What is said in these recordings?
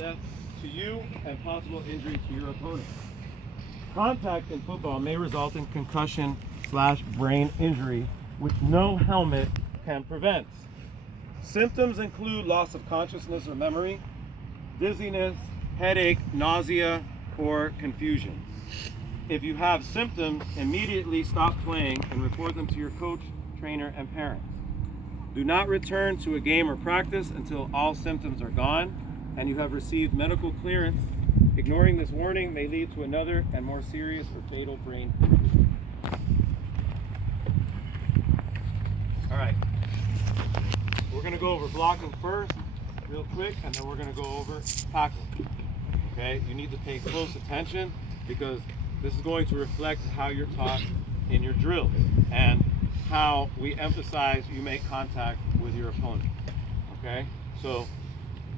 death to you and possible injury to your opponent. Contact in football may result in concussion/brain injury, which no helmet can prevent. Symptoms include loss of consciousness or memory, dizziness, headache, nausea, or confusion. If you have symptoms, immediately stop playing and report them to your coach, trainer, and parents. Do not return to a game or practice until all symptoms are gone and you have received medical clearance. Ignoring this warning may lead to another and more serious or fatal brain injury. All right, we're gonna go over blocking first, real quick, and then we're gonna go over tackling. Okay, you need to pay close attention because this is going to reflect how you're taught in your drills and how we emphasize you make contact with your opponent. Okay, so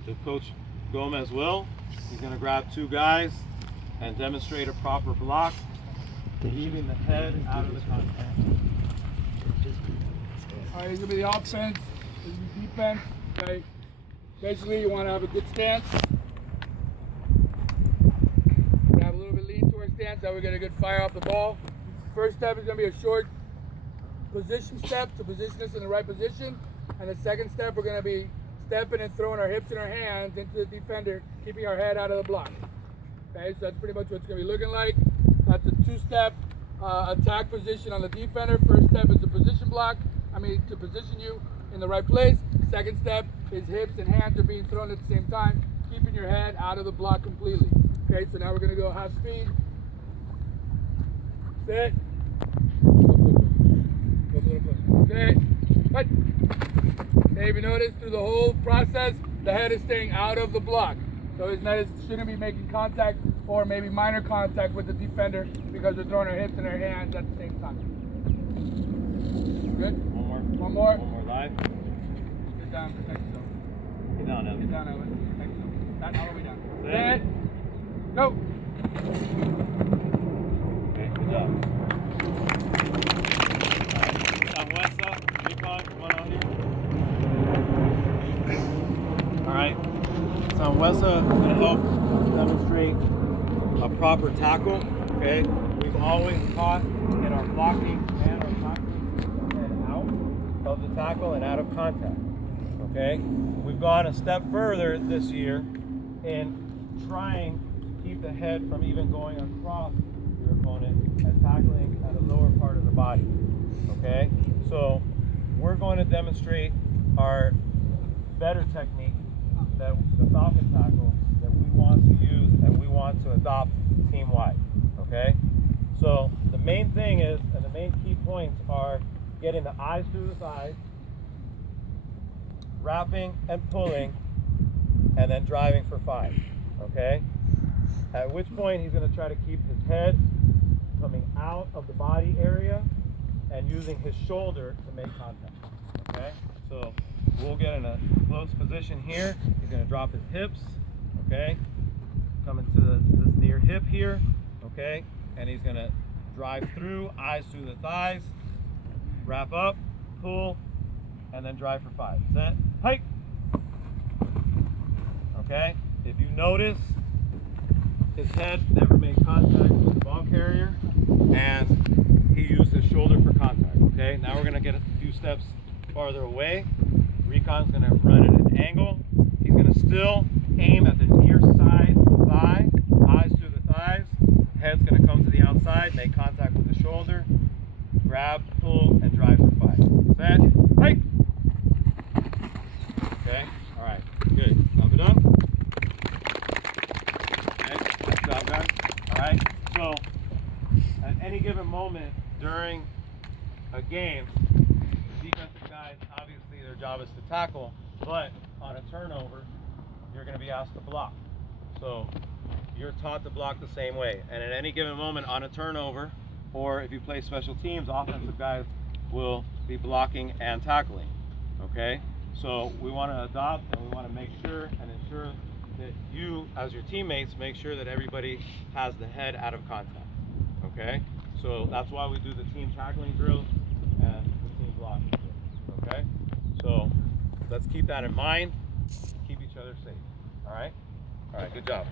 the coach Gomez will, he's going to grab two guys and demonstrate a proper block, leaving the head out of the contact. All right, this is going to be the offense, this is the defense. Okay, basically you want to have a good stance. Have a little bit lean towards stance, that we get a good fire off the ball. First step is going to be a short position step to position us in the right position, and the second step we're going to be stepping and throwing our hips and our hands into the defender, keeping our head out of the block. Okay, so that's pretty much what it's going to be looking like. That's a two-step attack position on the defender. First step is a position block, to position you in the right place. Second step is hips and hands are being thrown at the same time, keeping your head out of the block completely. Okay, so now we're going to go half speed. Sit. Okay, cut. Okay, if you notice through the whole process, the head is staying out of the block. So his head shouldn't be making contact or maybe minor contact with the defender because we're throwing our hips and our hands at the same time. Good? One more. One more live. Get down, protect yourself. Get down, Evan. Get down, Evan. Protect yourself. That's all the way down. Set. Go. Okay, good job. What's up? Recon, come on out here. Alright, so Wessa is going to help demonstrate a proper tackle. Okay, we've always taught in our blocking and our tackling to head out of the tackle and out of contact. Okay, we've gone a step further this year in trying to keep the head from even going across your opponent and tackling at a lower part of the body. Okay, so we're going to demonstrate our better technique, that the Falcon tackle that we want to use and we want to adopt team-wide. Okay, so the main thing is, and the main key points are getting the eyes through the thighs, wrapping and pulling, and then driving for 5. Okay, at which point he's going to try to keep his head coming out of the body area and using his shoulder to make contact. Okay, so we'll get in a close position here. He's going to drop his hips. Okay, coming to this near hip here. Okay, and he's going to drive through, eyes through the thighs, wrap up, pull, and then drive for 5. Set, hike. Okay, if you notice, his head never made contact with the ball carrier, and he used his shoulder for contact. Okay, now we're going to get a few steps farther away. Recon's going to run at an angle. He's going to still aim at the near side of the thigh, eyes through the thighs. Head's going to come to the outside, make contact with the shoulder, grab, pull, and drive for 5. Set, hike. Okay, all right, good. Up it up. Okay, nice job, guys. All right, so at any given moment during a game, the defensive guys, obviously their job is to tackle, but on a turnover, you're going to be asked to block. So you're taught to block the same way. And at any given moment on a turnover, or if you play special teams, offensive guys will be blocking and tackling. Okay? So we want to adopt and we want to make sure and ensure that you, as your teammates, make sure that everybody has the head out of contact. Okay? So that's why we do the team tackling drills and the team blocking drills. Okay? So let's keep that in mind. Keep each other safe. All right? All right, good job.